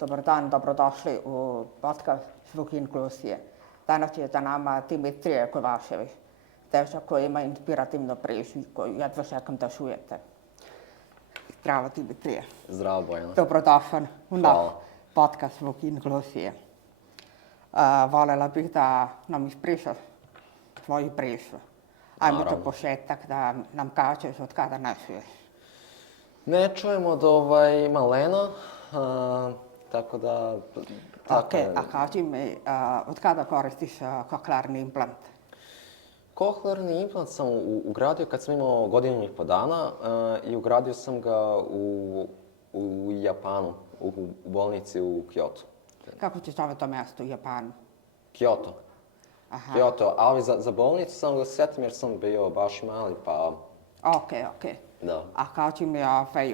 Dobar dan, dobrodošli u podcast Zvuk inkluzije. Danas je za nama Dimitrije Kovačević, dečak koji ima inspirativnu priču koju jedva čekam da čujete. Zdravo, Dimitrije. Zdravo, Bojana. Dobrodošao u naš podcast Zvuk inkluzije. Voljela bih da nam ispričaš svoju priču. Ajmo do početak da nam kažeš od kada ne čuješ. Ne čujem od malena, tako da... Ok, a kaži mi, od kada koristiš koklearni implant? Koklearni implant sam ugradio kad sam imao 1.5 godina i ugradio sam ga u Japanu, u bolnici u Kyoto. Kako se zove to mjesto u Japanu? Kyoto. Aha. Kyoto, ali za bolnicu sam ga sjetim jer sam bio baš mali, pa... Ok. Da. A kaži mi,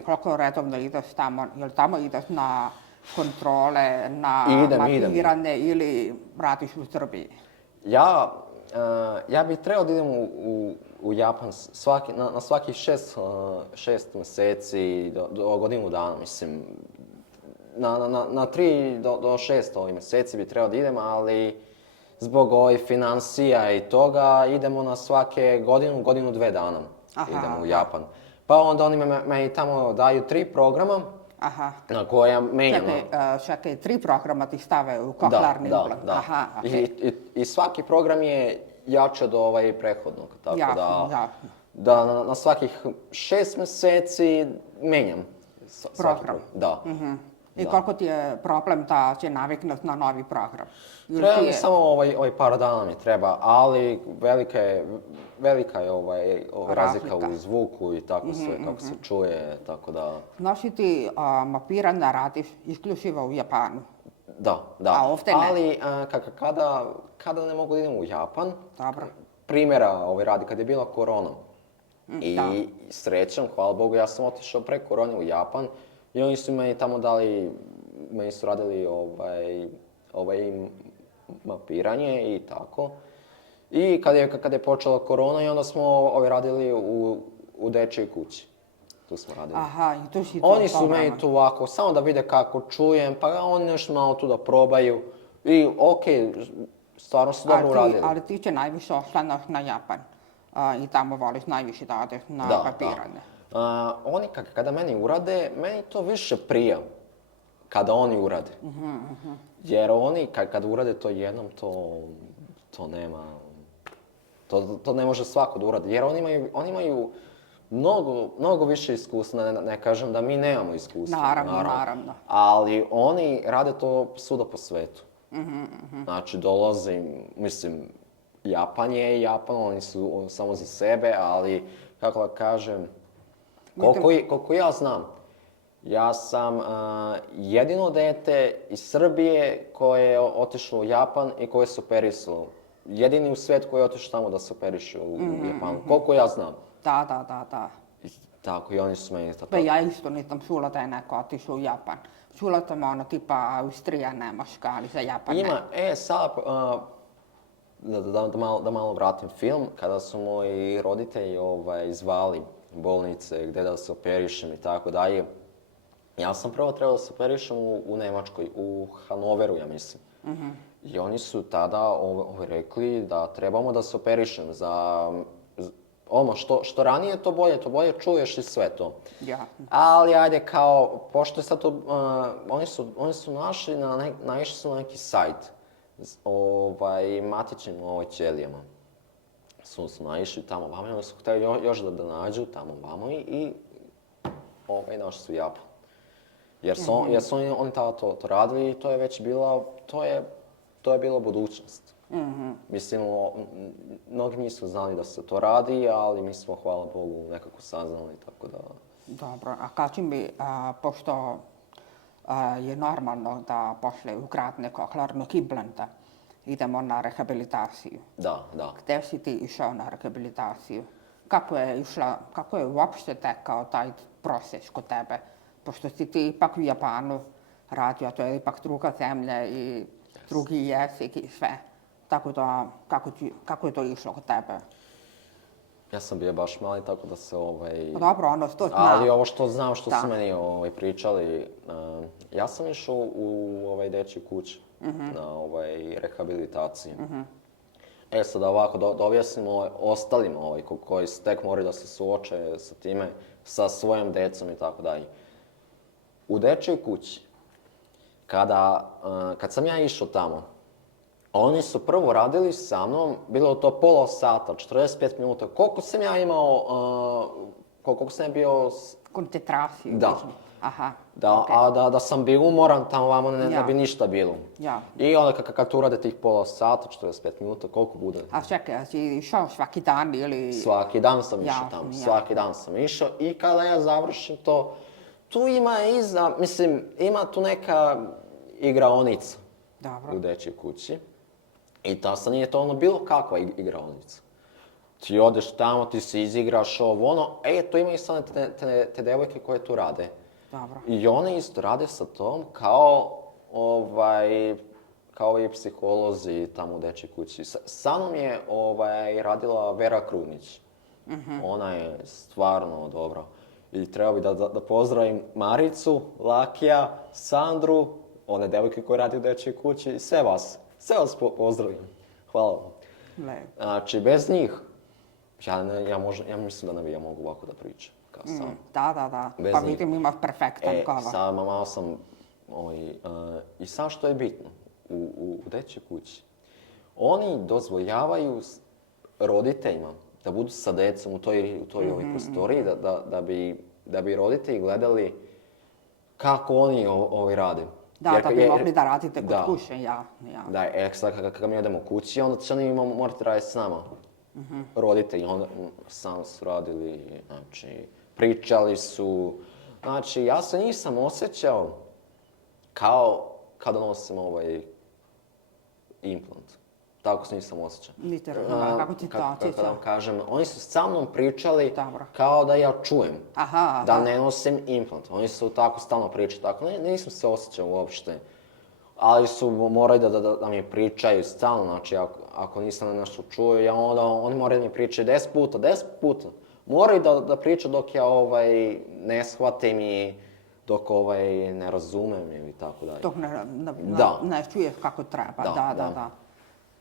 koliko redovno ideš tamo? Jel tamo ideš na kontrole, na mapiranje ili radiš u Srbiji? Ja bih trebao da idem u Japan na svakih 6 mjeseci do 1 godina, mislim. Na 3 do 6 mjeseci bi trebao da idem, ali zbog financija i toga idemo na svake godinu, 2 dana. Idemo u Japan. Pa onda oni meni tamo daju 3 programa. Aha. Na koja menjam. Čekaj, 3 programa ti stave u koklearni implant? Da. Aha, okay. I svaki program je jači od prethodnog. Tako jasno. Da na svakih 6 mjeseci menjam. Program? Da. I koliko ti je problem da će naviknuti na novi program? Treba mi samo par dana mi treba, ali velika je razlika u zvuku i tako sve, kako se čuje, tako da... Znaš li ti mapiranje radiš isključivo u Japanu? Da. A ovdje ne? Ali kada ne mogu da idem u Japan, dobro. Primjera radi, kad je bila korona. I srećom, hvala Bogu, ja sam otišao pre korone u Japan i oni su meni tamo dali, meni su radili mapiranje i tako. I kad je počela korona i onda smo radili u dečjoj kući. Tu smo radili. Aha, i tu si to Oni su meni tu ovako, samo da vide kako čujem, pa oni nešto malo tu da probaju. I okej, stvarno su dobro uradili. Ali ti će najviše oslanjaš na Japan i tamo voliš najviše da odeš na mapiranje. Oni kada meni urade, meni to više prija kada oni urade. Jer oni kada urade to jednom, to nema, to ne može svako da uradi. Jer oni imaju mnogo više iskustva, ne kažem da mi nemamo iskustva. Naravno. Ali oni rade to svuda po svetu. Znači dolaze, mislim, Japan, oni su samo za sebe, ali kako da kažem, koliko ja znam, ja sam jedino dete iz Srbije koje je otišlo u Japan i koje se operisalo. Jedini u svijetu koji je otišao tamo da se operiše u Japanu. Koliko ja znam. Da. Tako i oni su meni tako. Pa ja isto nisam čula da je neko otišao u Japan. Čula sam tipa Austrija, Nemačka, ali za Japan ne. Sad, da malo vratim film, kada su moji roditelji zvali bolnice gdje da se operišem i tako dalje. Ja sam prvo trebao da se operišem u Nemačkoj, u Hanoveru, ja mislim. I oni su tada rekli da trebamo da se operišem za... što ranije to bolje čuješ i sve to. Ja. Ali ajde kao, pošto je sad to, oni su naišli su na neki sajt, matičnim ćelijama. Su naišli tamo vamo i oni su htjeli još da nađu tamo vamo i našli su Japan. Jer su oni tada to radili i to je već bila, to je bila budućnost. Mislim, mnogi nisu znali da se to radi, ali mi smo, hvala Bogu, nekako saznali, tako da... Dobro, a kaži mi, pošto je normalno da posle ugradnje koklearnog implanta idemo na rehabilitaciju. Da. Gde si ti išao na rehabilitaciju? Kako je uopšte tekao taj proces kod tebe? Pošto si ti ipak u Japanu radio, to je ipak druga zemlja i drugi jezik i sve. Tako da, kako je to išlo kod tebe? Ja sam bio baš mali, tako da se Pa dobro, ono to zna. Ali ovo što znam, što Da. su meni pričali, ja sam išao u dečju kuć na rehabilitaciju. Sad ovako, da objasnimo ostalim koji tek moraju da se suoče sa time, sa svojim decom i tako dalje. U dečjoj kući, kad sam ja išao tamo, oni su prvo radili sa mnom, bilo to pola sata, 45 minuta, koliko sam ja imao, koliko sam ja bio... Koncentraciju. Da. Aha. Da sam bio umoran, tamo vamo ne bi ništa bilo. Ja. I onda kad tu rade tih pola sata, 45 minuta, koliko bude? A čekaj, a si išao svaki dan ili... Svaki dan sam išao tamo, svaki dan sam išao i kada ja završim to, tu ima ima tu neka igraonica u dečjoj kući. I ta sad nije to ono bilo kakva igraonica. Ti odeš tamo, ti se izigraš ovo, tu ima i sad te devojke koje tu rade. Dobro. I one isto rade sa tom kao i psiholozi tamo u dečjoj kući. Sa mnom je radila Vera Krunić. Ona je stvarno dobra. I treba bi da pozdravim Maricu, Lakija, Sandru, one devojke koje radi u dečjoj kući i sve vas pozdravim. Hvala vam. Znači, bez njih, ja mislim da ne bi ja mogu ovako da pričam. Da. Pa vidim imaš perfektan govor. Sad malo sam, i sad što je bitno, u dečjoj kući, oni dozvoljavaju roditeljima da budu sa decom u toj prostoriji, da bi roditelji gledali kako oni rade. Da bi mogli da radite kod kuće, ja. Da, sad kad mi odemo kući, onda će oni morati raditi s nama. Roditelji, sami su radili, znači, pričali su. Znači, ja se nisam osjećao kao kada nosim implant. Tako se nisam osjećao. Niti razumela, kako ti to osjećao? Kako vam kažem, oni su sa mnom pričali kao da ja čujem. Da ne nosim implant. Oni su tako stalno pričali, tako nisam se osjećao uopšte. Ali su morali da mi pričaju stalno, znači ako nisam nešto čuo, onda oni moraju da mi pričaju 10 puta. Moraju da pričaju dok ja ne shvatim i dok ne razumem ili tako dalje. Dok ne čuješ kako treba, da.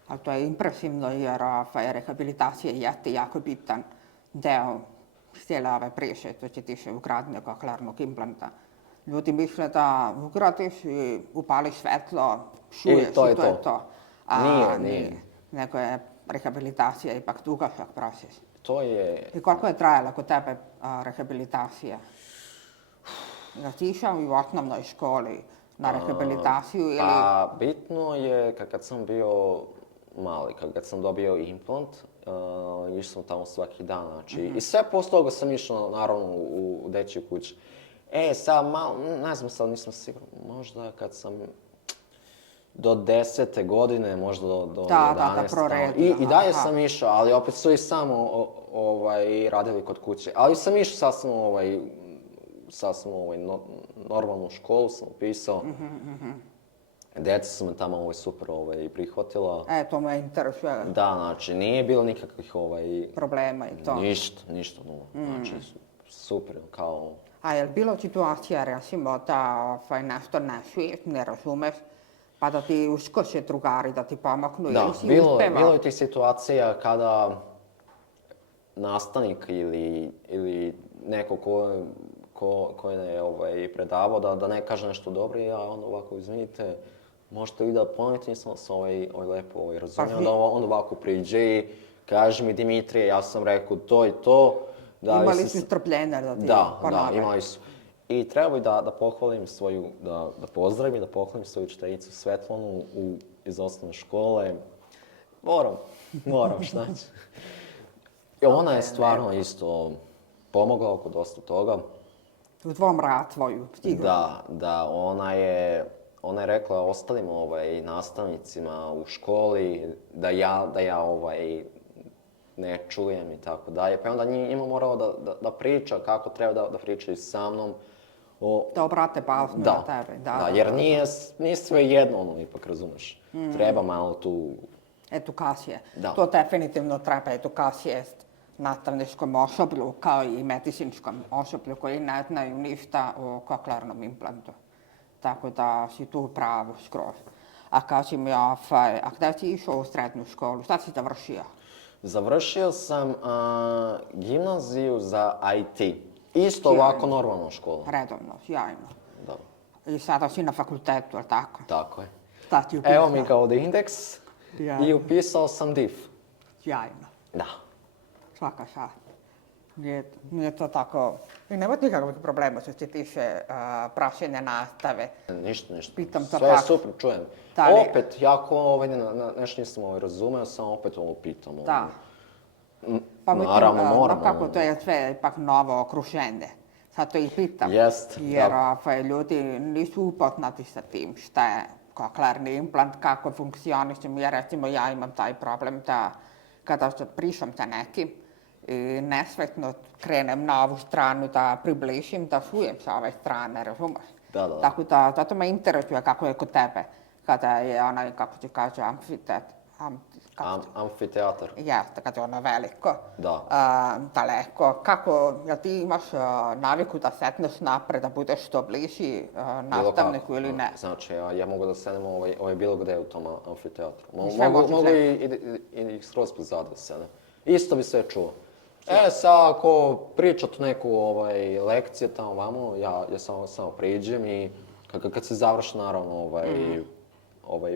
Ali to je impresivno jer rehabilitacija je jako bitan deo cijele ove priče, to će ti se ugraditi nekog klarnog implanta. Ljudi misle da ugradiš i upališ svetlo, šuješ i to je to. Nije. Nego je rehabilitacija ipak dugačak proces. To je... I koliko je trajala kod tebe rehabilitacija? Da ti išao i u osnovnoj školi na rehabilitaciju ili... Pa bitno je kad sam bio mali, kad sam dobio implant, išao sam tamo svaki dan, znači, i sve poslije toga sam išao naravno u dečju kuću. Sad malo, ne znam, sad nisam siguran, možda kad sam do 10. godine, možda do 11. I dalje sam išao, ali opet su i samo radili kod kuće. Ali sam išao sasvim normalnu školu, sam upisao. Djeca su me tamo super prihvatila. To me interesuje. Da, znači, nije bilo nikakvih problema i to. Ništa, znači, super, kao... A je li bilo situacija, recimo, da nešto ne čuješ, ne razumeš, pa da ti uskoče drugari, da ti pomognu ili si uspevao? Da, bilo je tih situacija kada nastavnik ili neko ko je predavao da ne kaže nešto dobro, ja onda ovako, izvinite, možete li da ponovite, nisam se lepo razumio, onda on ovako priđe i kaže mi, Dimitrije, ja sam rekao to i to. Imali su strpljenja da ti ponove. Da, imali su. I treba da pohvalim da pozdravim i da pohvalim svoju učiteljicu Svetlanu iz osnovne škole. Moram, šta ću. I ona je stvarno isto pomogla oko dosta toga. U tvom razvoju. Da, ona je rekla ostalim nastavnicima u školi da ja ne čujem i tako dalje. Pa onda njima morao da priča kako treba da pričaju sa mnom. Da obrate pažnju na tebe. Da, jer nije sve jedno, ipak razumeš. Treba malo tu... Edukacije. To definitivno treba edukacije. nastavničkom osoblju kao i medicinskom osoblju koji ne znaju ništa o koklearnom implantu. Tako da si tu u pravu skroz. A kaži mi, a gdje si išao u srednju školu? Šta si završio? Završio sam gimnaziju za IT. Isto ovako normalno škola. Redovno, sjajno. Da. I sada si na fakultetu, ali tako? Tako je. Šta ti upisao? Evo mi ga ovdje indeks Sjajno. i upisao sam DIF. Sjajno. Da. Svaka čast. Nije to tako. I nema nikakvih problema što se tiče praćenja nastave. Ništa. Pitam to Sve je kako. super, čujem. Da li- Opet, jako nešto nisam razumeo, samo opet ovo pitam. Da. Pa Naravno, moram. kako to je sve ipak novo okruženje. Sad to i pitam. Jest, Jer da. ljudi nisu upoznati sa tim šta je koklearni implant, kako funkcioniše. Jer recimo ja imam taj problem da kada pričam sa nekim i nesvetno krenem na ovu stranu da približim, da čujem sa ove strane, razumeš? Da. Tako da, zato me interesuje kako je kod tebe, kada je onaj, kako se kaže, Amfiteatar. jeste, kad je ono veliko, Da. daleko. Kako, jel ti imaš naviku da setneš napred, da budeš što bliži nastavniku ili ne? Znači, ja mogu da sedem bilo gde u tom amfiteatru. sve možeš Mogu i skroz pozad da sedem. Isto bi sve čuo. Sad ako pričat neku lekcije tamo vamo, ja samo priđem i kad se završi naravno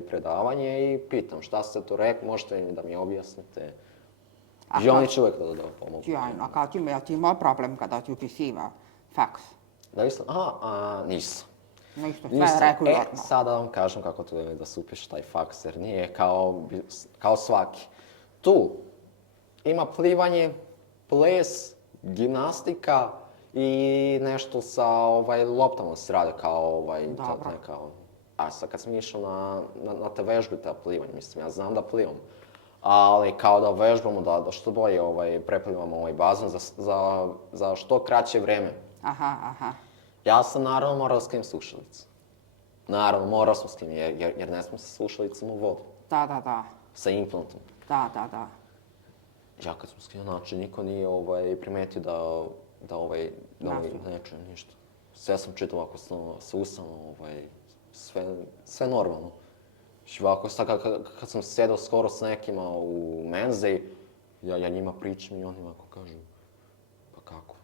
predavanje i pitam šta ste tu rekli, možete da mi objasnite. I oni će uvijek da pomogu. Sjajno, a kad ti imao problem kada ti upisivao faks? Da nisam? Nisam. Ništa, sve regularno. Sada vam kažem kako to je da se upiše taj faks, jer nije kao svaki. Tu ima plivanje, ples, gimnastika i nešto sa loptama se radi kao A sad kad sam išao na te vežbe, ta plivanje, mislim, ja znam da plivam. Ali kao da vežbamo, da što bolje preplivamo ovaj bazen za što kraće vreme. Aha. Ja sam naravno morao da skinem slušalicu. Naravno, morao sam skinem jer ne smijem sa slušalicom u vodu. Da. Sa implantom. Da. Ja kad sam skinuo, znači niko nije primetio da ne čujem ništa. Sve sam čitao ovako sa usano, sve normalno. Znači ovako sad kad sam sedao skoro s nekima u menzi, ja njima pričam i oni ovako kažu, pa kako?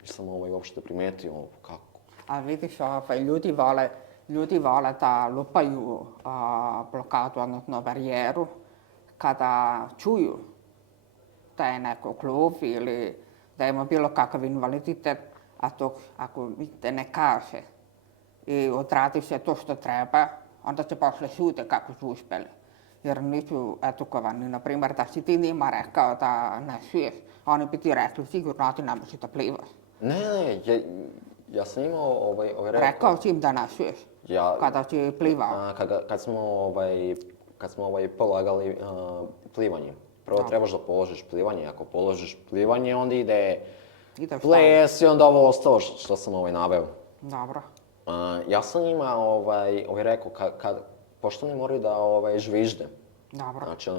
Nisam uopšte primetio, kako? A vidiš, ljudi vole da lupaju blokadu, odnosno barijeru, kada čuju da je neko gluv ili da ima bilo kakav invaliditet, a to ako te ne kaže i odradi se to što treba, onda se posle sude kako su uspjeli. Jer nisu edukovani, na primjer, da si ti njima rekao da ne čuješ, oni bi ti rekli sigurno ti ne možeš da plivaš. Ne, ja sam imao Rekao si im da ne čuješ, kada si plivao. Kad smo polagali plivanje. Prvo trebaš da položiš plivanje, ako položiš plivanje onda ide ples i onda ovo ostalo što sam naveo. Dobro. Ja sam njima rekao, pošto oni moraju da žvižde. Dobro. Znači,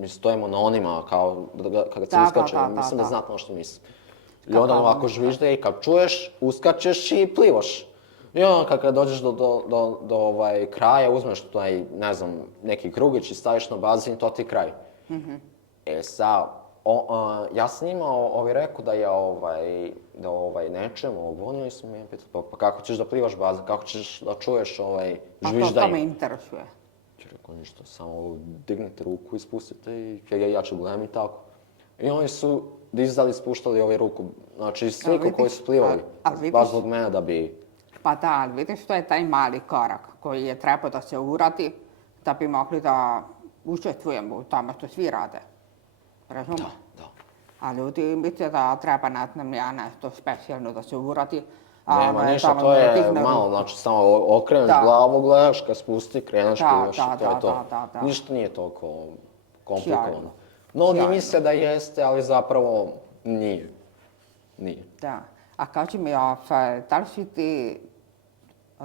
mi stojimo na onima, kao kada se uskače, mislim da znate ono što mislim. I onda ovako žvižde i kad čuješ, uskačeš i plivaš. I onda kad dođeš do kraja, uzmeš taj, ne znam, neki krugić i staviš na bazen i to ti je kraj. Sad, ja sam njima rekao da ja ne čujem ovo, oni su me pitali, pa kako ćeš da plivaš bazen, kako ćeš da čuješ žviždanje? Pa to me interesuje. Ja rekao ništa, samo dignite ruku i spustite i ja ću gledam i tako. I oni su dizali, spuštali ruku, znači svi koji su plivali, baš zbog mene da bi... Pa da, ali vidiš, to je taj mali korak koji je trebao da se uradi da bi mogli da učestvujemo u tome što svi rade. Razumiješ? Da. A ljudi misle da treba nešto specijalno da se uradi. Nema ništa, to je malo, znači samo okreneš glavu, gledaš, kad spusti, kreneš, plivaš i to je to. Ništa nije toliko komplikovano. Mnogi misle da jeste, ali zapravo nije. Da. A kaži mi,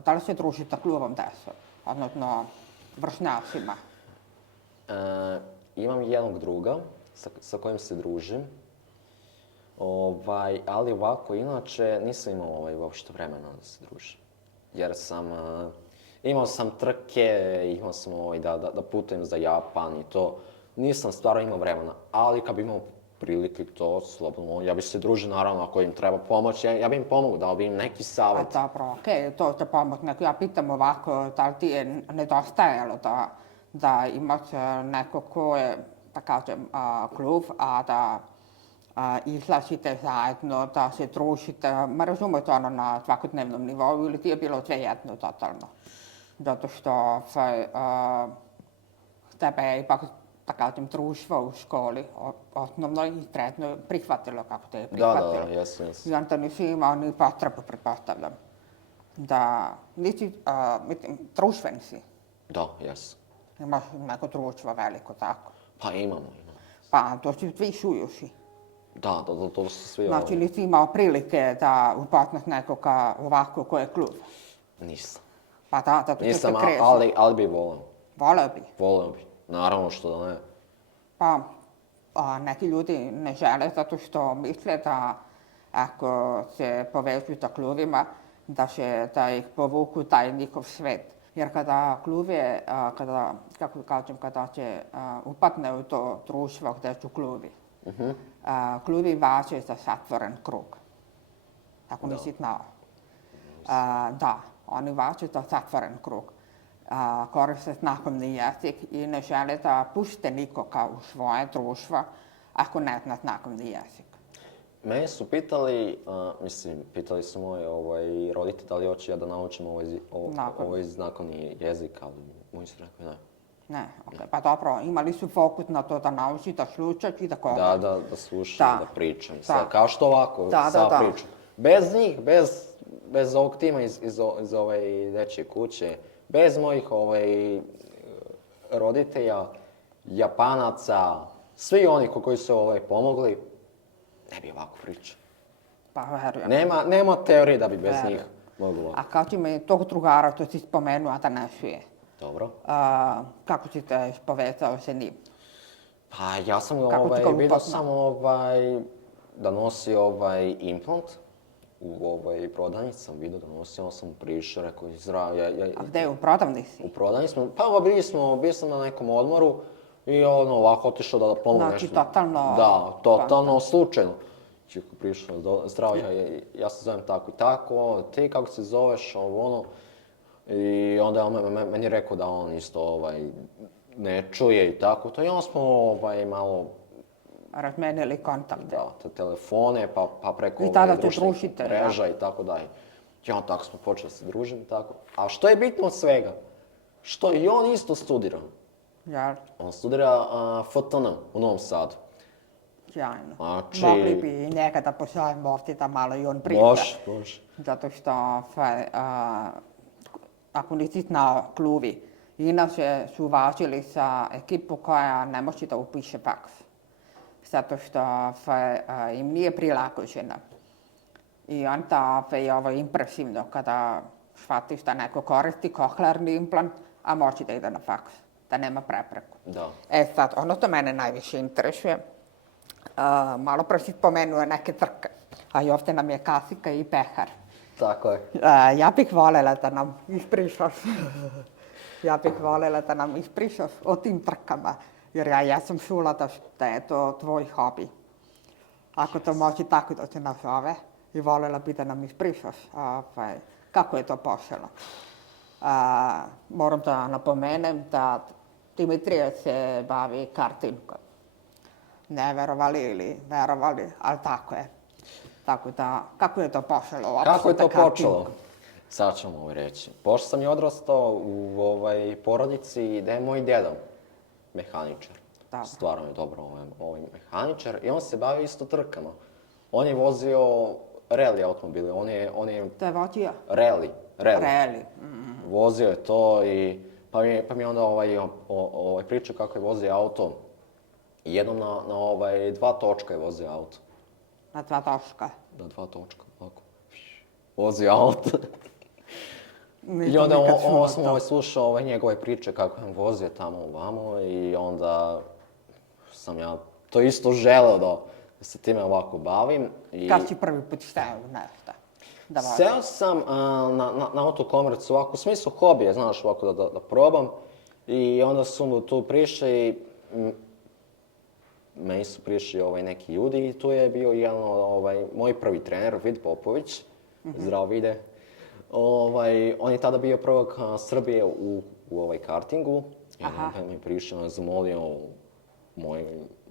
da li se družiš sa klubom dece, odnosno vršnjacima? Imam jednog druga, sa kojim se družim. Ali ovako, inače, nisam imao uopšte vremena da se družim. Jer imao sam trke, imao sam da putujem za Japan i to. Nisam stvarno imao vremena, ali kad bi imao prilike to, slobodno, ja bi se družio naravno ako im treba pomoć, ja bi im pomogao, dao bi im neki savjet. A dobro, okej, to će pomoć. Ja pitam ovako, da li ti je nedostajalo da imaš neko ko je, da kažem, klub, a da izlazite zajedno, da se družite, ma razumete ono na svakodnevnom nivou ili ti je bilo svejedno totalno? Zato što tebe je ipak, da kažem, društvo u školi, osnovno i srednjo, prihvatilo kako te je prihvatilo. Da, jesu. I onda nisi imao ni potrebu, pretpostavljam, da nisi, društveni si. Da, jesu. Imaš neko društvo veliko, tako? Pa imamo. Pa to si svi sujuši. Da, to su svi Znači, nisi imao prilike da upoznaš nekoga ovako ko je klub? Nisam. Pa da, zato što se Nisam, kreće. ali bi volio. Voleo bi? Volio bi. Naravno što da ne. Pa, neki ljudi ne žele zato što misle da ako se povežu sa klubima, da ih povuku taj njihov svet. Jer kada klubi, kako kažem, kada će upadne u to društvo gdje su klubi, klubi važe za zatvoren krug. Tako nisi znao. Da, oni važe za zatvoren krug. Koriste znakovni jezik i ne žele da pušte nikoga u svoje društvo ako ne zna znakovni jezik. Mene su pitali, pitali su moji roditelji da li hoće ja da naučim ovaj znakovni jezik, ali moji su rekli ne. Ne, okej, pa dobro, imali su fokus na to da nauči, da slušaš i da komaš. Da slušam, da pričam. Kao što ovako, da. pričam. Bez njih, bez ovog tima iz ove dečje kuće, bez mojih roditelja, Japanaca, svi oni koji su pomogli, ne bi ovako pričao. Pa verujem. Nema teorije da bi bez njih moglo. A kao ti me tog drugara, to si spomenuo, Atanasije? Dobro. Kako si te povezao sa njim? Pa ja sam vidio sam da nosi implant u prodavnici, sam vidio da nosi, on sam prišao, rekao zdravo. A gde je, u prodavnici? U prodavnici smo, pa bio sam na nekom odmoru i ovako otišao da pomogu nešto. Znači, totalno... Da, totalno slučajno. Čiko prišao, zdravo, ja se zovem tako i tako, ti kako se zoveš, ono. I onda je on meni rekao da on isto ne čuje i tako to. I onda smo malo... razmenili kontakte. Da, telefone, pa preko društvenih mreža i tako dalje. I onda tako smo počeli se družiti i tako. A što je bitno od svega? Što i on isto studira. Jel? On studira FTN u Novom Sadu. Sjajno. Znači... Mogli bi njega da pošaljemo ovdje da malo i on priča. Može. Zato što, ako nisi znao klubi, inače su važili sa ekipu koja ne može da upiše faks. Zato što im nije prilagođena. I onda je ovo impresivno kada shvatiš da neko koristi kohlearni implant, a može da ide na faks, da nema prepreku. Da. Sad, ono što mene najviše interesuje, malo pre si spomenuo neke trke, a i ovdje nam je kasika i pehar. Tako je. Ja bih voljela da nam ispričaš o tim trkama, jer ja sam čula da je to tvoj hobi. Ako to može tako da se nazove, i voljela bi da nam ispričaš kako je to počelo. Moram da napomenem da Dimitrije se bavi kartinkom. Ne verovali ili verovali, ali tako je. Tako da, kako je to počelo? Kako je to počelo? Sad ćemo reći. Pošto sam je odrastao u porodici gdje je moj deda mehaničar. Stvarno je dobro mehaničar i on se bavio isto trkama. On je vozio rally automobile. On je... To je vozio? Rally. Vozio je to i pa mi je onda pričao kako je vozio auto. Jednom na 2 točka je vozio auto. Na 2 točka? Na 2 točka, ovako. Vozio auto. I onda sam slušao njegove priče kako je on vozio tamo ovamo i onda sam ja to isto želeo da se time ovako bavim. Kad si prvi put stajao nešto? Da voziš? Seo sam na autokomercu, ovako, u smislu hobije, znaš, ovako da probam. I onda su tu prišli, meni su prišli neki ljudi i tu je bio jedan moj prvi trener, Vid Popović, zdravo Vide. On je tada bio prvak Srbije u kartingu. I onda mi je prišao, on zamolio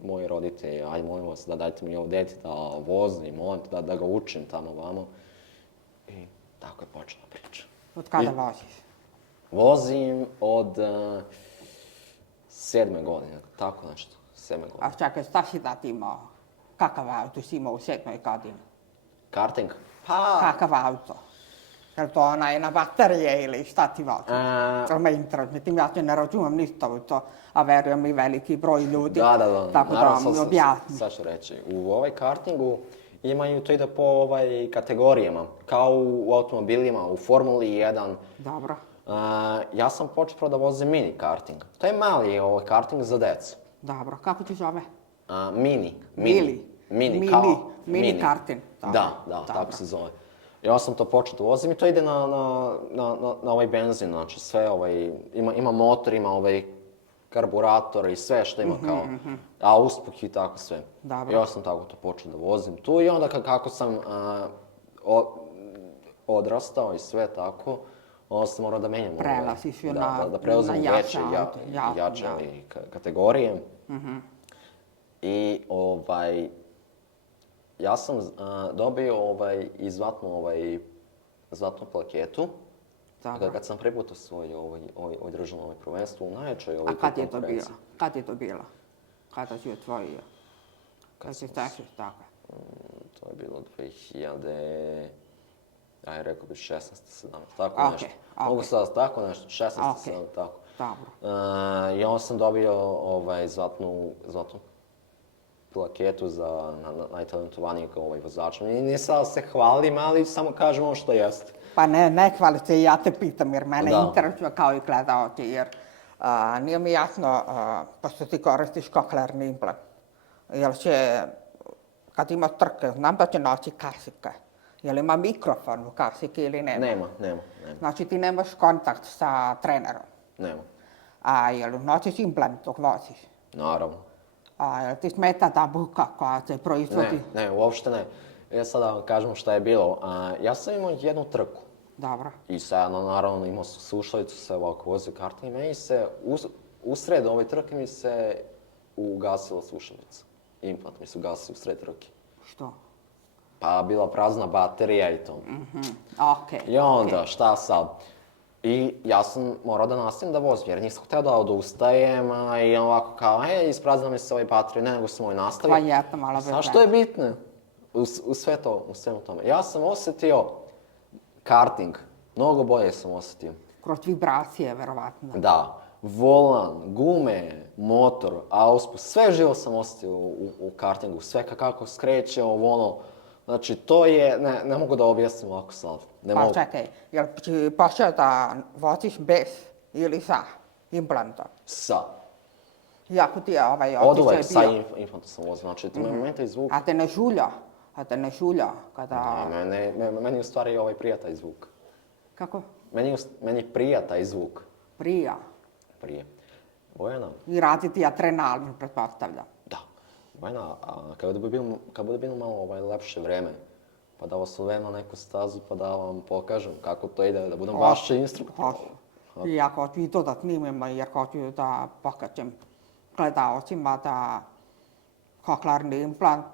moji roditelji, aj molim vas da dajte mi ovo dete da vozim, molim te da ga učim tamo vamo. I tako je počela priča. Od kada voziš? Vozim od 7. godine, tako nešto, 7. godine. A čekaj, šta si da ti imao? Kakav auto si imao u 7. godini? Karting? Pa... Kakav auto? Je li to onaj na baterije ili šta ti voziš? To me interesuje, tim ja te ne razumem ništa u to, a verujem i veliki broj ljudi. Da. Tako da mi objasni. Sad ću reći, u kartingu imaju to ide po kategorijama, kao u automobilima, u Formuli 1. Dobro. Ja sam počeo da vozim mini karting. To je mali karting za decu. Dobro, kako ti zove? Mini. Mini karting. Da, tako se zove. Ja sam to počeo da vozim i to ide na ovaj benzin, znači sve ima motor, ima karburator i sve što ima kao auspuh i tako sve. Dobro. Ja sam tako to počeo da vozim tu i onda kako sam odrastao i sve tako, onda sam morao da menjam da prelazim u veće i jače kategorije. I ja sam dobio i zlatnu plaketu. Kad sam prvi put osvojio državno prvenstvo u najjačoj konkurenciji. A kad je to bilo? Kada si osvojio? Kad si stekao tako? To je bilo 2000... Aj, rekao bi 16, 17, tako nešto. Mogu sad tako nešto, 16, 17, tako. Dobro. I onda sam dobio zlatnu plaketu za najtalentovanijeg vozača. Ne sad se hvalim, ali samo kažem ovo što jeste. Pa ne hvali se, ja te pitam jer mene interesuje kao i gledaoci, jer nije mi jasno, pošto ti koristiš koklearni implant, jer će, kad imaš trke, znam da će noći kasike. Jel ima mikrofon u kasiki ili nema? Nema. Znači ti nemaš kontakt sa trenerom? Nema. A jel nosiš implant dok voziš? Naravno. A jel ti smeta ta buka koja se proizvodi? Ne, uopšte ne. Ja sad da vam kažem šta je bilo. Ja sam imao jednu trku. Dobro. I sad, naravno, imao sam slušalicu, sve ovako vozio karting i meni se, usred ove trke mi se ugasila slušalica. Implant mi se ugasio usred trke. Što? Pa bila prazna baterija i to. Okej. I onda, šta sad? I ja sam morao da nastavim da vozim, jer nisam htio da odustajem i ovako kao, ispraznila mi se ovaj baterija, nego sam nastavio. Pa je to malo bez Znaš što je bitno? U svemu tome. Ja sam osjetio karting, mnogo bolje sam osjetio. Kroz vibracije, verovatno. Da, volan, gume, motor, auspuh, sve živo sam osjetio u kartingu, sve kako skreće, Znači, to je, ne mogu da objasnim ovako sad. Pa čekaj, jel ti počeo da voziš bez ili sa implantom? Sa. Jako ti je otišao Od uvek sa implantom sam vozio, znači to me momenta i zvuk. A te ne žulja kada... Ne, meni u stvari prija taj zvuk. Kako? Meni prija taj zvuk. Prija? Prija. Bojana? I radi ti adrenalin, pretpostavljam. Da. Bojana, kad bude bilo malo lepše vreme, pa da vas odvedem na neku stazu pa da vam pokažem kako to ide, da budem vaš instruktor. I ja hoću i to da snimim, jer hoću da pokažem gledaocima da koklearni implant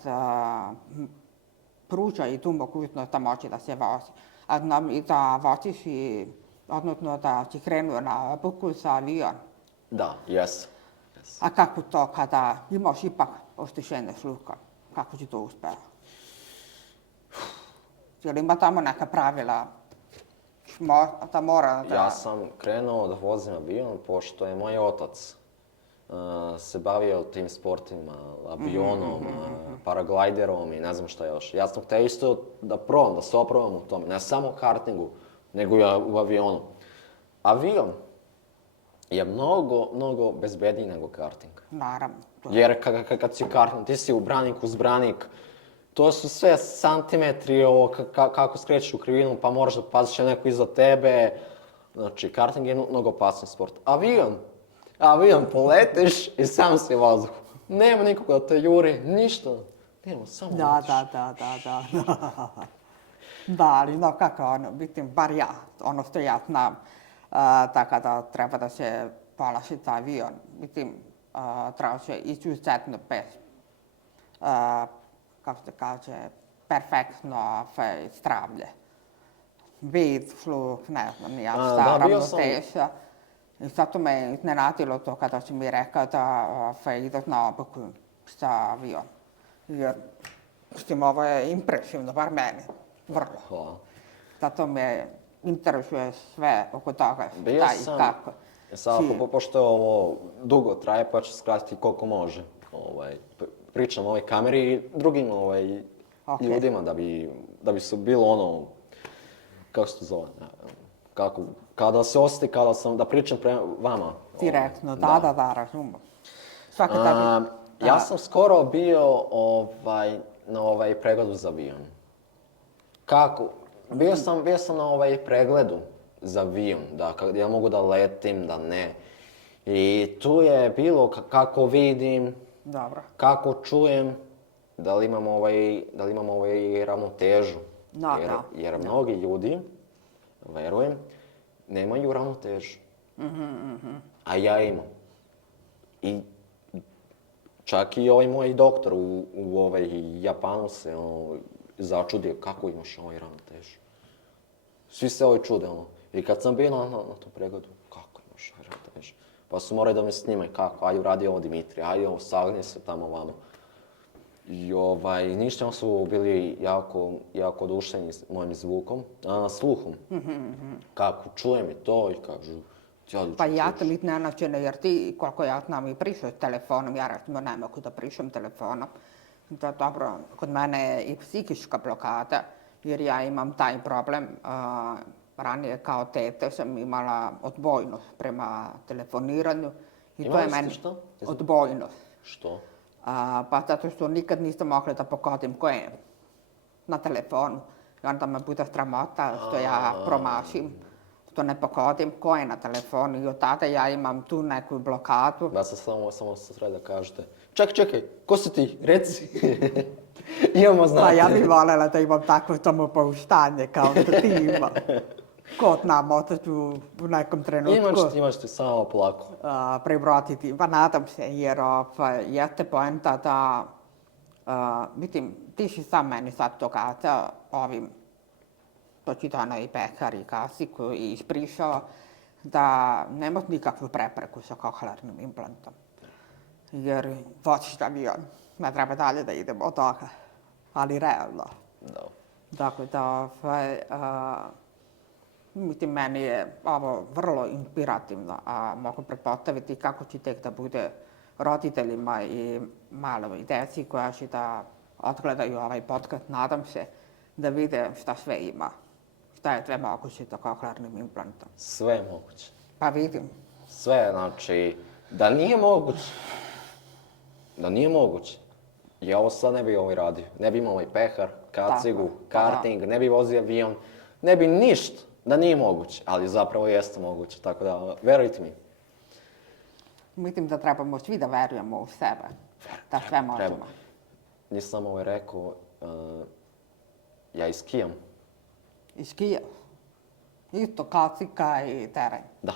pruža i tu mogućnost da može da se vozi. A znam i da voziš odnosno da si krenuo na obuku za avion. Da, jes. A kako to kada imaš ipak oštećenje sluha? Kako si to uspeo? Jel ima tamo neka pravila da mora da... Ja sam krenuo da vozim avion pošto je moj otac se bavio tim sportima, avionom, paraglajderom i ne znam šta još. Ja sam htio isto da probam, da se oprobam u tome, ne samo u kartingu, nego i u avionu. Avion je mnogo bezbedniji nego karting. Naravno. Jer kad si u kartingu, ti si u branik uz branik, to su sve santimetri, ovo, kako skrećeš u krivinu, pa moraš da paziš neko iza tebe. Znači, karting je mnogo opasni sport. Avion, poleteš i sam si u vazduhu. Nema nikoga da te juri, ništa. Nema, samo letiš. Da. Da, ali no kako ono, mislim, bar ja, ono što ja znam, tako da treba da se polašiti avion, mislim, treba se izuzetno kako se kaže, perfektno zdravlje. Vid, sluh, ne znam, nija šta, ravnoteža. I zato me iznenadilo to kada si mi rekao da ideš na obuku sa avionom. Jer, mislim, ovo je impresivno, bar meni, vrlo. Hvala. Zato me interesuje sve oko toga, šta i kako. Samo, pošto je ovo dugo traje, pa ću skratiti koliko može. Pričam o ovoj kameri i drugim ljudima da bi su bilo ono, kako se to zove, kada se osjeti, da pričam prema vama. Direktno, da, razumem. Ja sam skoro bio na pregledu za avion. Kako? Bio sam na pregledu za avion, da ja mogu da letim, da ne. I tu je bilo kako vidim, dobro, kako čujem, da li imam ravnotežu. Jer mnogi ljudi, verujem, nemaju ravnotežu. A ja imam. I čak i ovaj moj doktor u Japanu se začudio kako imaš ravnotežu. Svi se čude. I kad sam bio na tom pregledu, kako imaš ravnotežu? Pa su morali da me snimaju kako, ajde uradi ovo Dimitrij, ajde ovo sagnije se tamo vamo. I ništa su bili jako oduševljeni mojim zvukom, sluhom. Kako čujem i to i kažu... Pa ja sam iznenađena jer ti, koliko ja znam, i pričaš telefonom, ja recimo ne mogu da pričam telefonom. Dobro, kod mene je i psihička blokada, jer ja imam taj problem. Ranije kao tete sam imala odbojnost prema telefoniranju. I to je meni odbojnost. Što? Pa zato što nikad nisam mogla da pogodim ko je na telefonu. I onda me bude sramota što ja promašim, što ne pogodim ko je na telefonu. I od tada ja imam tu neku blokadu. Ja sam samo treba da kažete. Čekaj, ko si ti? Reci. Imamo znati. Pa ja bih voljela da imam takvo samopouštanje kao što ti ima. Ko zna, možda ću u nekom trenutku... Imaš ti samo polako. Prevratiti, pa nadam se, jer jeste poenta da, mislim, ti si sam meni sad događa ovim, to ću dana i pekar i kasiku i ispričao, da nemaš nikakvu prepreku sa kohlearnim implantom. Jer voziš avion, ne treba dalje da idemo od toga, ali realno. Dakle, mislim, meni je ovo vrlo inspirativno, a mogu pretpostaviti kako će tek da bude roditeljima i maloj deci koja će da odgledaju ovaj podcast, nadam se, da vide šta sve ima, šta je sve moguće sa kohlearnim implantom. Sve je moguće. Pa vidim. Sve, znači, da nije moguće, ja ovo sad ne bi radio. Ne bi imao pehar, kacigu, karting, ne bi vozio avion, ne bi ništa. Da nije moguće, ali zapravo jeste moguće, tako da verujte mi. Mislim da trebamo svi da verujemo u sebe, da sve možemo. Nisam rekao, ja iskijam. Iskijam? Isto kacika i teren? Da.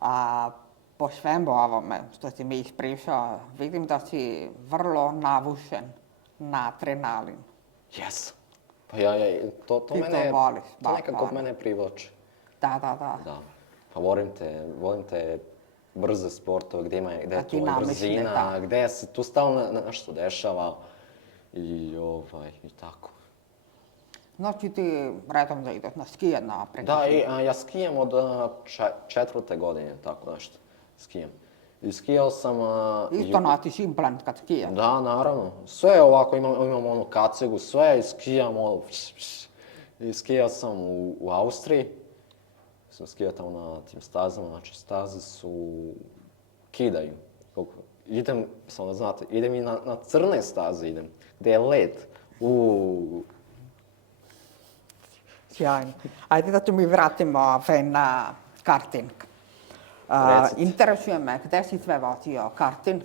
A po svemu ovome što si mi ispričao, vidim da si vrlo navušen na adrenalin. Jesam. Pa to nekako mene privlači. Da. Pa volim te brze sportove gdje je tu brzina, gdje se tu stalno nešto dešava i tako. Znači ti redovno ideš na skijanje naprijed? Da, ja skijam od 4. godine, tako nešto, skijam. I skijao sam... Isto nosiš implant kad skijaš? Da, naravno. Sve ovako, imam onu kacigu, sve i skijam, i skijao sam u Austriji. sam skijao tamo na tim stazama, znači staze su, kidaju. Idem, samo da znate, idem i na crne staze idem, gdje je led. Sjajno. Ajde da se mi vratimo na karting. Recite. Interesuje me, gdje si sve vozio karting?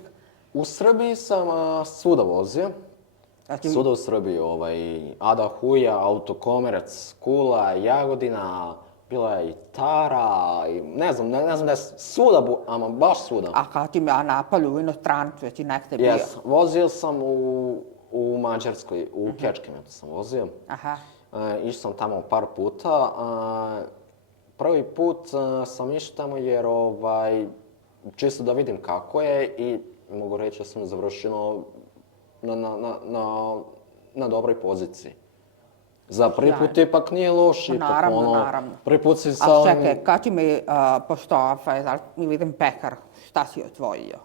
U Srbiji sam svuda vozio. Znači, Svuda u Srbiji, Ada Huja, Autokomerec, Kula, Jagodina, bila je i Tara, i ne znam da je svuda, ama baš svuda. a kad ti me napalju u inostranstvu, jesi nekde bio? Jes, vozio sam u Mađarskoj, u Kečkemetu sam vozio. Aha. Išao sam tamo par puta. Prvi put sam išao tamo jer čisto da vidim kako je i mogu reći da sam završio na dobroj poziciji. Za prvi put ipak nije loš, ipak Naravno. prvi put si sa A onim... čekaj, kad ti mi pošto mi vidim pekar, šta si osvojio?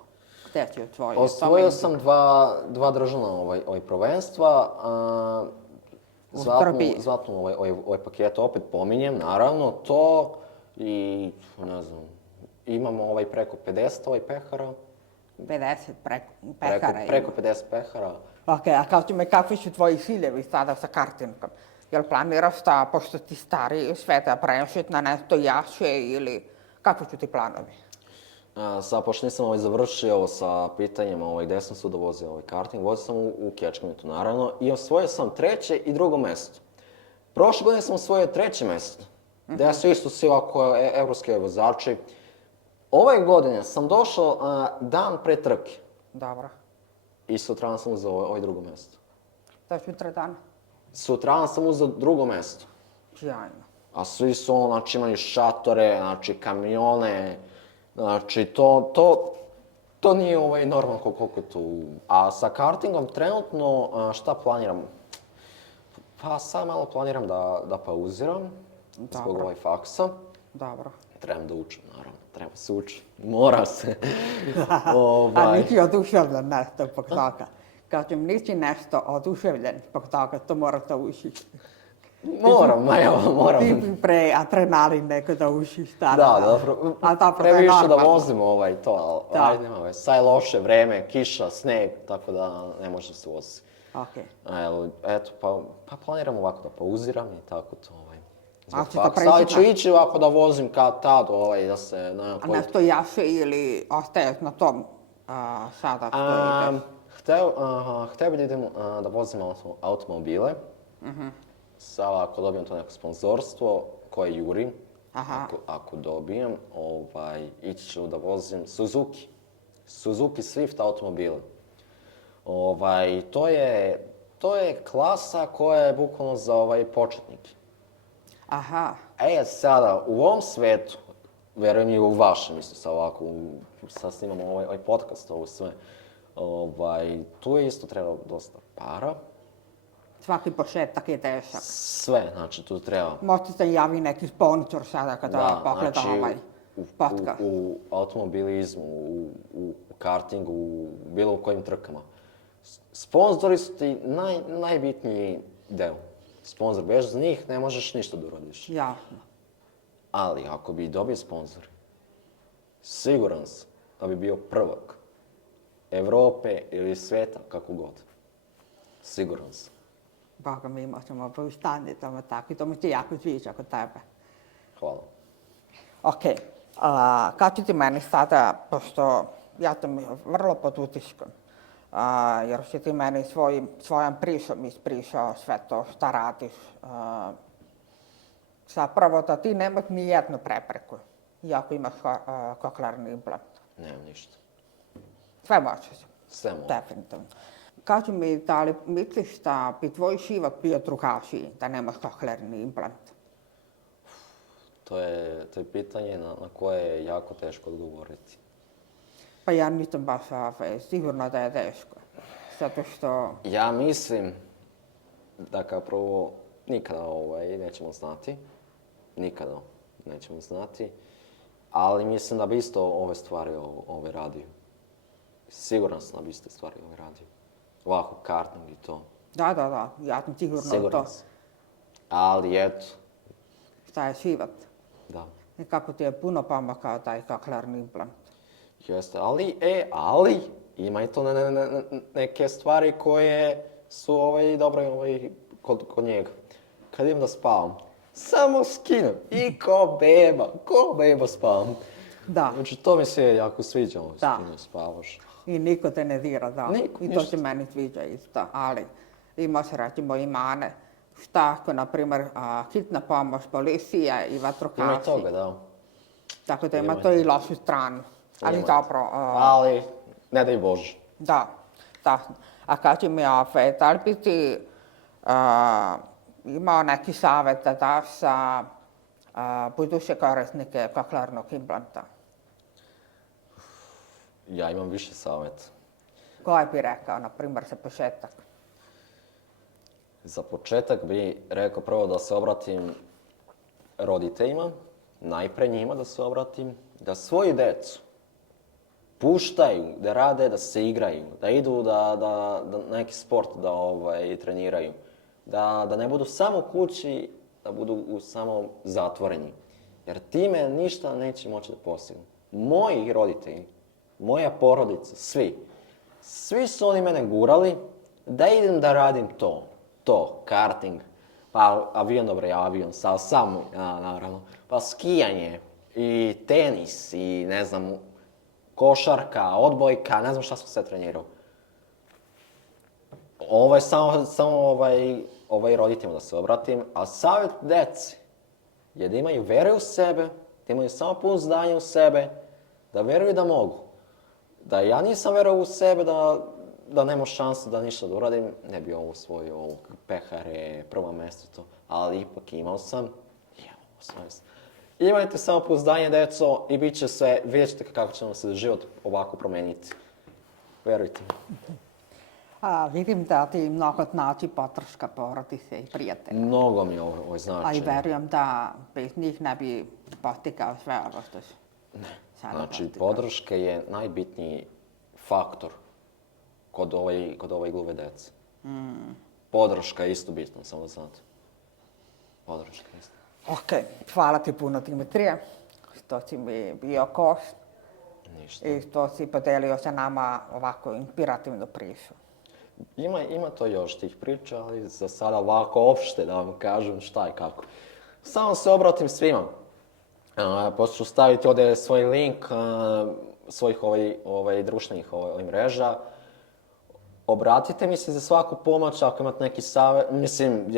Gdje si osvojio? Osvojio sam dva državna prvenstva. Zlatnu ovaj paket opet pominjem, naravno, to i ne znam, imamo preko 50 pehara. 50 pekara ima. Preko 50 pehara. Ok, a kakvi su tvoji ciljevi sada sa kartingom? Jel planiraš da, pošto ti stari, sve da prenošiti na nešto jače ili kakvi su ti planovi? Sad, pošto nisam završio sa pitanjem gdje sam svuda vozio karting, vozio sam u Kečkemetu, naravno, i osvojio sam treće i drugo mjesto. Prošle godine sam osvojio treće mjesto, gdje su isto svi ovako evropski vozači. Ove godine sam došao dan pre trke. Dobro. I sutradan sam uzeo drugo mjesto. Da sutra dana? Sutradan sam uzeo drugo mjesto. Sjajno. A svi su, znači, imaju šatore, znači, kamione, znači, to nije normalno koliko tu. A sa kartingom trenutno šta planiram? Pa sad malo planiram da pauziram zbog faksa. Dobro. Trebam da učim, naravno. Treba se učiti. Mora se. A nisi oduševljen nešto zbog toga. Kažem, nisi nešto oduševljen zbog toga, to moraš da učiš. Moram. Ti pre adrenalin neko da učiš tada. Da, dobro. Previše da vozim to, ali ajde, nema veze. Sad je loše vreme, kiša, sneg, tako da ne može se voziti. Okej. Eto, pa planiram ovako da pauziram i tako to. A ćete preći Ali ću ići ovako da vozim kad tad, da se... A nešto jaše ili ostaješ na tom sada što ideš? Htio bih da idem da vozim automobile. Sad ako dobijem to neko sponzorstvo koje jurim, ako dobijem, ići ću da vozim Suzuki. Suzuki Swift automobile. To je klasa koja je bukvalno za početnike. Aha. Sada, u ovom svetu, verujem i u vašem, isto sad ovako, sad snimamo ovaj podcast, ovo sve, tu je isto treba dosta para. Svaki početak je težak. Sve, znači, tu treba. Možda se javi neki sponsor sada kada pogleda ovaj podcast. U automobilizmu, u kartingu, u bilo kojim trkama. Sponzori su ti najbitniji deo. Sponzor, bez njih ne možeš ništa da uradiš. Jasno. Ali ako bi dobio sponzor, siguran sam da bi bio prvak Evrope ili sveta, kako god. Siguran sam. Boga mi možemo povistanje tamo tako i to mi se jako sviđa kod tebe. Hvala. Ok, kad ću ti meni sada, pošto ja sam vrlo pod utiskom, jer si ti meni svojom pričom ispričao sve to šta radiš. Zapravo da ti nemaš ni jednu prepreku, iako imaš koklearni implant. Nemam ništa. Sve možeš. Sve mogu. Definitivno. Kaži mi, da li misliš da bi tvoj život bio drugačiji da nemaš koklearni implant? To je pitanje na koje je jako teško odgovoriti. Pa ja nisam baš sigurna da je teško. Zato što... Ja mislim da kao prvo nikada nećemo znati. Nikada nećemo znati. Ali mislim da bi isto ove stvari radio. Siguran sam da bi iste stvari radio. Ovako, karting i to. Da, ja sam sigurna u to. Ali eto. Šta je život? Da. I kako ti je puno pamakao taj kaklarni implant. Jeste, ali ima i to neke stvari koje su dobre kod njega. Kad idem da spavam, samo skinem i ko beba spavam. Da. Znači to mi se jako sviđa, skinem spavaš. I niko te ne dira, da. Niko, I to ništa. se meni sviđa isto, ali imaš recimo i mane. Šta ako, na primjer, hitna pomoć, policija i vatrogasci. Ima i toga, da. Tako da ima to i lošu stranu. Ali Ima. zapravo... Ali, ne daj Bože. Da. A kaži mi, da li bi ti imao neki savjet da daš za buduće korisnike kaklarnog implanta? Ja imam više savjeta. Koji bi rekao, na primjer, za početak? Za početak bi rekao prvo da se obratim roditeljima, najpre njima da se obratim, da svoju decu puštaju, da rade, da se igraju, da idu da neki sport da treniraju, da ne budu samo kući, da budu samo zatvoreni. Jer time ništa neće moći da postignu. Moji roditelji, moja porodica, svi su oni mene gurali da idem da radim to, karting, pa avion, dobro, avion, sam, naravno, pa skijanje, i tenis, i ne znam, košarka, odbojka, ne znam šta sam sve trenirao. Samo roditeljima da se obratim, a savjet deci je da imaju vere u sebe, da imaju samopouzdanje u sebe, da veruju da mogu. Da ja nisam verovao u sebe, da nema šanse da ništa da uradim, ne bi osvojio pehare, prvo mjesto to, ali ipak imao sam, Imajte samopouzdanje, deco, i bit će sve, vidjet ćete kako će vam se život ovako promeniti. Verujte mi. Vidim da ti mnogo znači podrška porodice i prijatelja. Mnogo mi ovo znači. A i verujem da bez njih ne bi postigao sve ovo što si sada Znači, postigao. podrška je najbitniji faktor kod ove gluve dece. Podrška je isto bitna, samo da znate. Podrška je isto. Ok, hvala ti puno, Dimitrije, što si mi bio gost Ništa. i što si podelio sa nama ovako inspirativnu priču. Ima to još tih priča, ali za sada ovako opšte da vam kažem šta i kako. Samo se obratim svima. Poslije ću staviti ovdje svoj link svojih društvenih mreža. Obratite mi se za svaku pomoć ako imate neki savjet. Mislim,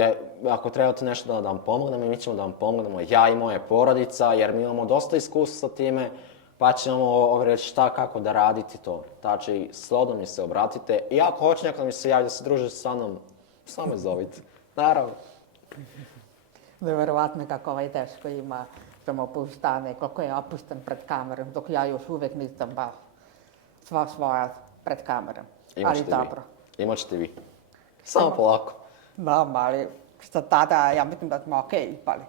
ako trebate nešto da vam pomognemo, mi ćemo da vam pomognemo, ja i moja porodica, jer mi imamo dosta iskustva sa time, pa ćemo reći šta, kako da radite to. Znači, slobodno mi se obratite. I ako hoće neko da mi se javi da se druži sa mnom, samo me zovite. Naravno. Nevjerovatno kako ovaj dečko ima samopouzdanje, koliko je opušten pred kamerom, dok ja još uvijek nisam baš sva svoja pred kamerom. Ali dobro. Imat ćete vi. Samo polako. Da, ali što tada, ja mislim da smo okej ispali.